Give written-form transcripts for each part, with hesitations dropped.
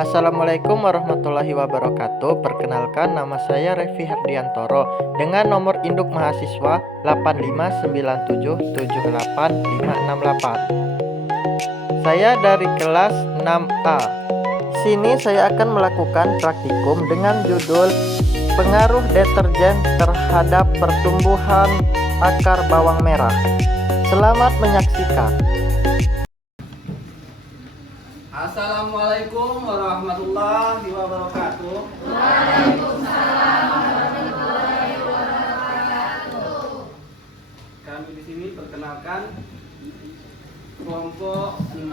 Assalamualaikum warahmatullahi wabarakatuh. Perkenalkan, nama saya Revi Hardiantoro dengan nomor induk mahasiswa 859777858. Saya dari kelas 6A. Di sini saya akan melakukan praktikum dengan judul pengaruh deterjen terhadap pertumbuhan akar bawang merah. Selamat menyaksikan. Assalamualaikum warahmatullahi wabarakatuh. Waalaikumsalam warahmatullahi wabarakatuh. Kami di sini perkenalkan kelompok 6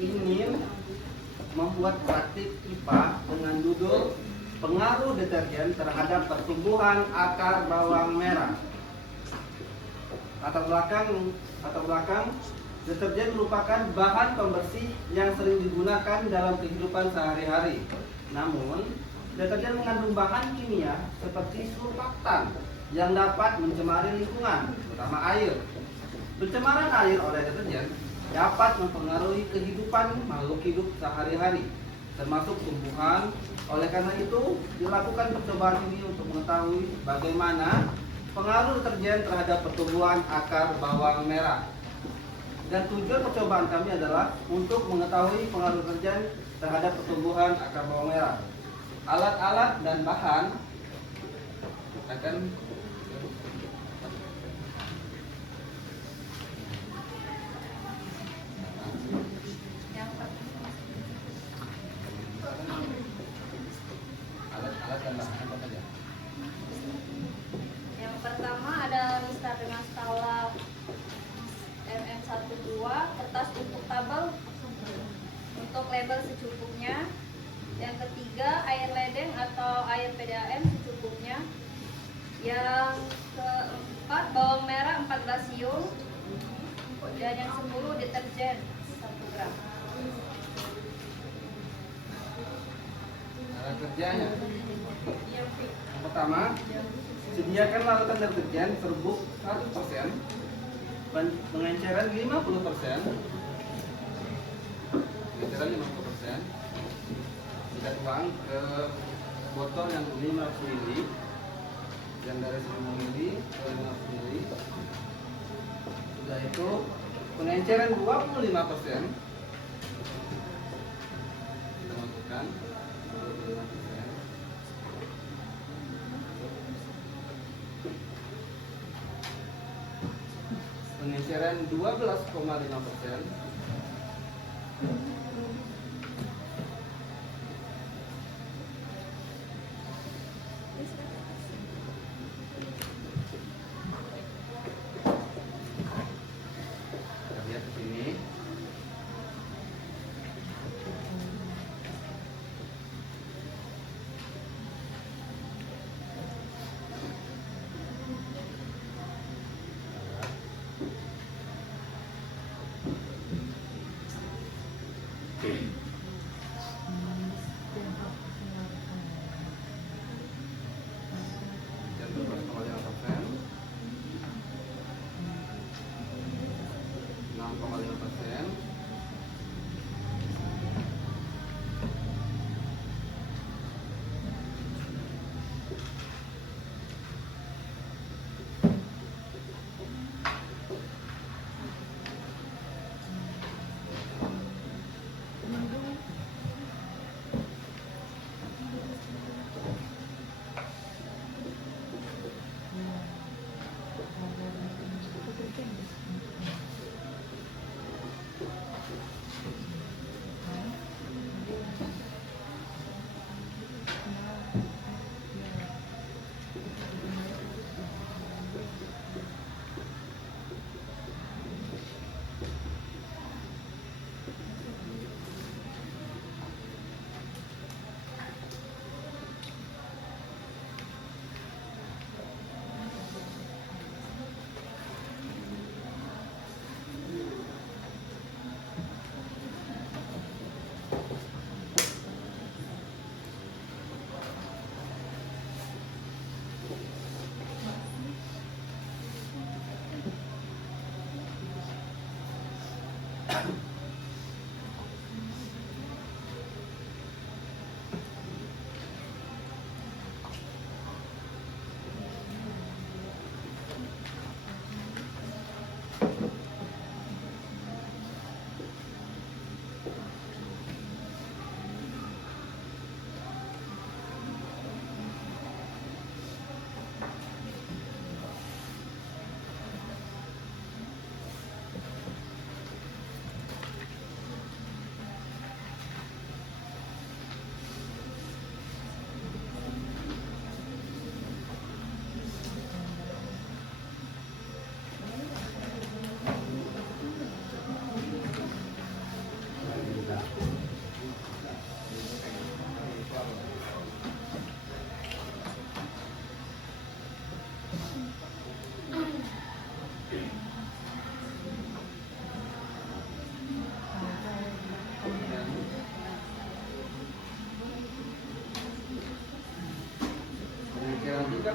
ingin membuat praktik IPA dengan judul pengaruh deterjen terhadap pertumbuhan akar bawang merah. Latar belakang deterjen merupakan bahan pembersih yang sering digunakan dalam kehidupan sehari-hari. Namun, deterjen mengandung bahan kimia seperti surfaktan yang dapat mencemari lingkungan, terutama air. Pencemaran air oleh deterjen dapat mempengaruhi kehidupan makhluk hidup sehari-hari, termasuk tumbuhan. Oleh karena itu, dilakukan percobaan ini untuk mengetahui bagaimana pengaruh deterjen terhadap pertumbuhan akar bawang merah. Dan tujuan percobaan kami adalah untuk mengetahui pengaruh deterjen terhadap pertumbuhan akar bawang merah. Alat-alat dan bahan akan alat-alat dan bahan apa saja? Yang pertama ada mistar dengan skala MM12, kertas untuk tabel untuk label secukupnya. Yang ketiga air ledeng atau air PDAM secukupnya. Yang keempat bawang merah 14 siung. Dan yang 10 deterjen 1 gram. Cara kerjanya. Yang pertama, sediakan larutan deterjen serbuk 100%, pengenceran 50%, kita tuang ke botol yang 500 ml, yang dari 10 ml ke 500 ml. Sudah itu pengenceran 25%, kita masukkan 25%. Pengenceran 12,5%. Kita lihat di sini.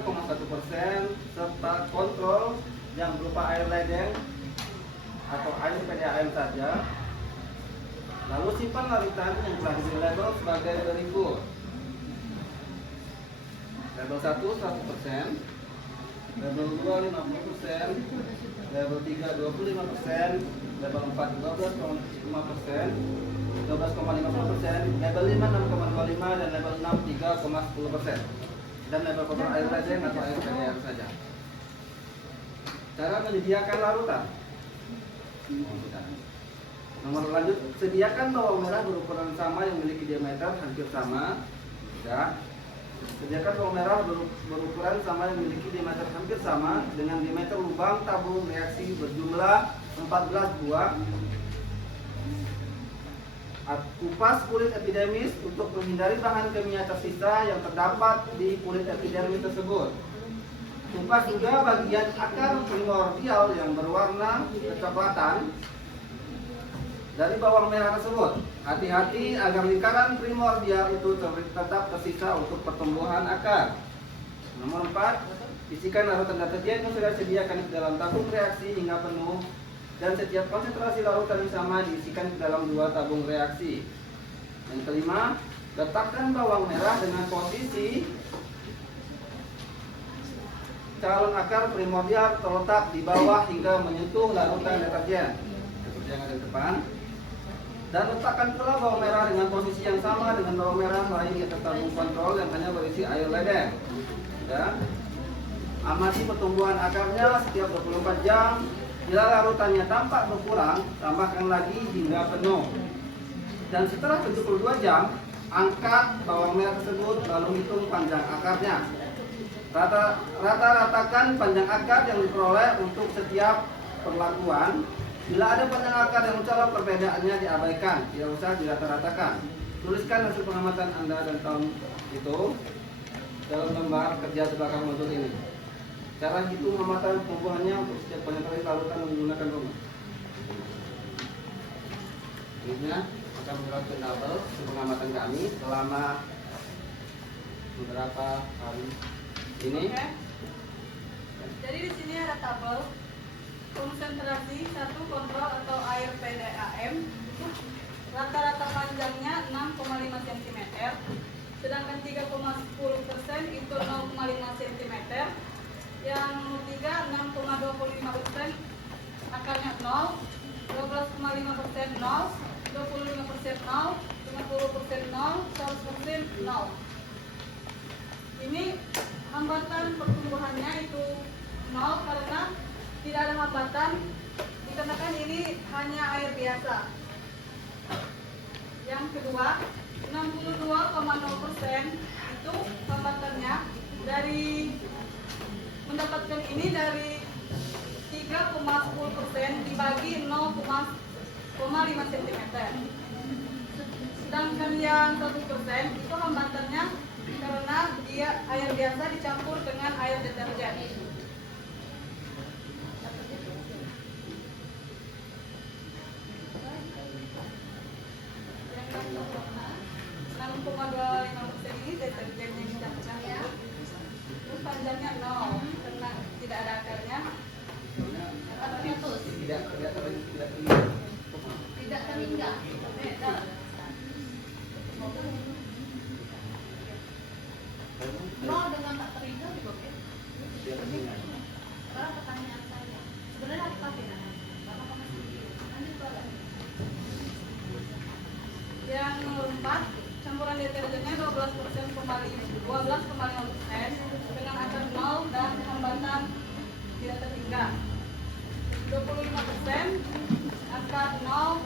3,1% serta kontrol yang berupa air ledeng atau air PDAM saja. Lalu simpan larutan yang telah diberi label sebagai berikut. Label 1 100%, label 2 50%, label 3 25%, label 4 12,5%, 12,50%, label 5 6,25, dan label 6 3,10%. Dan label kotor air ledeng atau air PDAM saja. Cara menyediakan larutan. Nomor lanjut, sediakan bawang merah berukuran sama yang memiliki diameter hampir sama. Ya. Sediakan bawang merah berukuran sama yang memiliki diameter hampir sama dengan diameter lubang tabung reaksi berjumlah 14 buah. Kupas kulit epidermis untuk menghindari bahan kimia tersisa yang terdapat di kulit epidermis tersebut. Kupas juga bagian akar primordial yang berwarna kecoklatan dari bawang merah tersebut. Hati-hati agar lingkaran primordial itu tetap tersisa untuk pertumbuhan akar. Nomor 4, isikan larutan deterjen yang sudah disediakan di dalam tabung reaksi hingga penuh, dan setiap konsentrasi larutan yang sama diisikan ke dalam 2 tabung reaksi. Yang kelima, letakkan bawang merah dengan posisi calon akar primordial terletak di bawah hingga menyentuh larutan deterjen seperti yang ada di depan. Dan letakkan pula bawang merah dengan posisi yang sama dengan bawang merah lain di atas tabung kontrol yang hanya berisi air ledeng. Ya. Amati pertumbuhan akarnya setiap 24 jam. Bila larutannya tampak berkurang, tambahkan lagi hingga penuh. Dan setelah 72 jam, angkat bawang merah tersebut lalu hitung panjang akarnya. Rata-ratakan panjang akar yang diperoleh untuk setiap perlakuan. Bila ada panjang akar yang mencolok, perbedaannya diabaikan, tidak usah dirata-ratakan. Tuliskan hasil pengamatan Anda dan tahun itu dalam lembar kerja di belakang modul ini. Cara hitung pengamatan pertumbuhannya untuk setiap penetrasi larutan menggunakan rumus. Selanjutnya akan melakukan tabel pengamatan kami selama beberapa hari ini. Oke. Jadi di sini ada tabel konsentrasi 1 kontrol atau air PDAM. Rata-rata panjangnya 6,5 cm, sedangkan 3,10% itu 0,5 cm. Yang 3 6,25%, akarnya 0, 12,5% 0, 25% 0, 50% 0, 100% 0. Ini hambatan pertumbuhannya itu 0 karena tidak ada hambatan dikarenakan ini hanya air biasa. Yang kedua, 62,0% itu hambatannya dari mendapatkan ini dari 3,10% dibagi 0,5 cm. Sedangkan yang 1% itu hambatannya karena dia air biasa dicampur dengan air deterjen. Yang 6,25% ini deterjen yang dicampurkan ya. Terus panjangnya 0 karena tidak ada akarnya. Tidak terhingga. Beda. Nol dengan tak terhingga juga oke. Sekarang pertanyaan saya, sebenarnya harus pakai Bapak masih lanjut boleh. Yang 4, campuran deterjennya 12,5% dengan akar 0 dan hambatan tidak terhingga. 25% akar 0,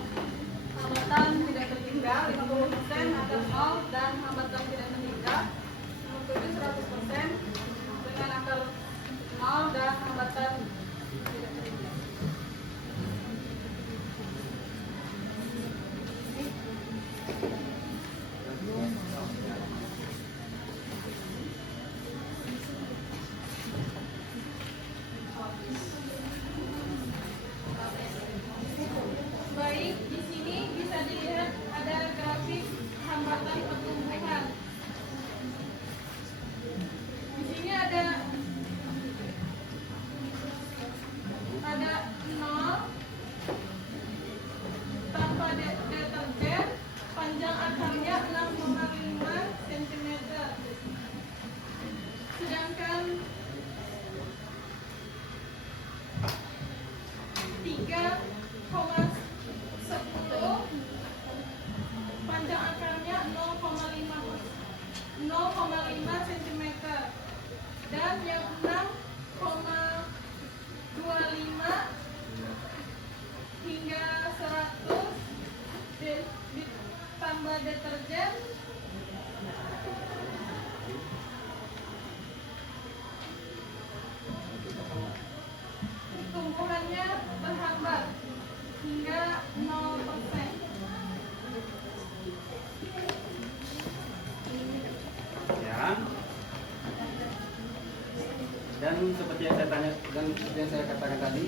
hambatan tidak terhingga. 50% akar 0 dan hambatan tidak terhingga. 100% dengan akar 0 dan hambatan tidak terhingga. Baik, di sini bisa dilihat ada grafik hambatan pertumbuhan 0,5 cm dan yang 6,25 hingga 100 ditambah deterjen tumbuhannya berhambat hingga 0%. Ya. Dan seperti yang saya katakan tadi,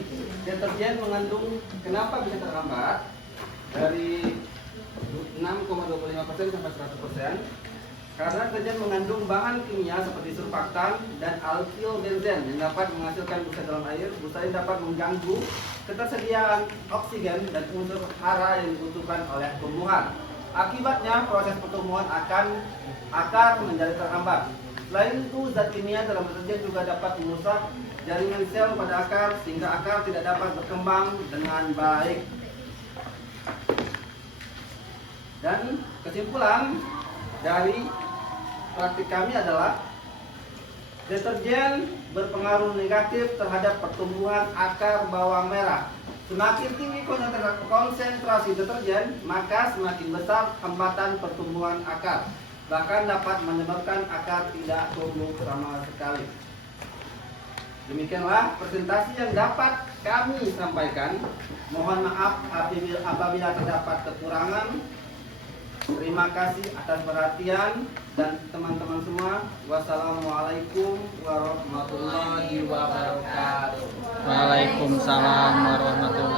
deterjen mengandung, kenapa bisa terhambat dari 6,25% sampai 100%? Karena deterjen mengandung bahan kimia seperti surfaktan dan alkyl benzen yang dapat menghasilkan busa dalam air. Busa ini dapat mengganggu ketersediaan oksigen dan unsur hara yang dibutuhkan oleh tumbuhan. Akibatnya proses pertumbuhan akar menjadi terhambat. Selain itu, zat kimia dalam deterjen juga dapat merusak jaringan sel pada akar sehingga akar tidak dapat berkembang dengan baik. Dan kesimpulan dari praktik kami adalah deterjen berpengaruh negatif terhadap pertumbuhan akar bawang merah. Semakin tinggi konsentrasi deterjen, maka semakin besar hambatan pertumbuhan akar. Bahkan dapat menyebabkan akar tidak tumbuh sama sekali. Demikianlah presentasi yang dapat kami sampaikan. Mohon maaf apabila terdapat kekurangan. Terima kasih atas perhatian dan teman-teman semua. Wassalamualaikum warahmatullahi wabarakatuh. Waalaikumsalam warahmatullahi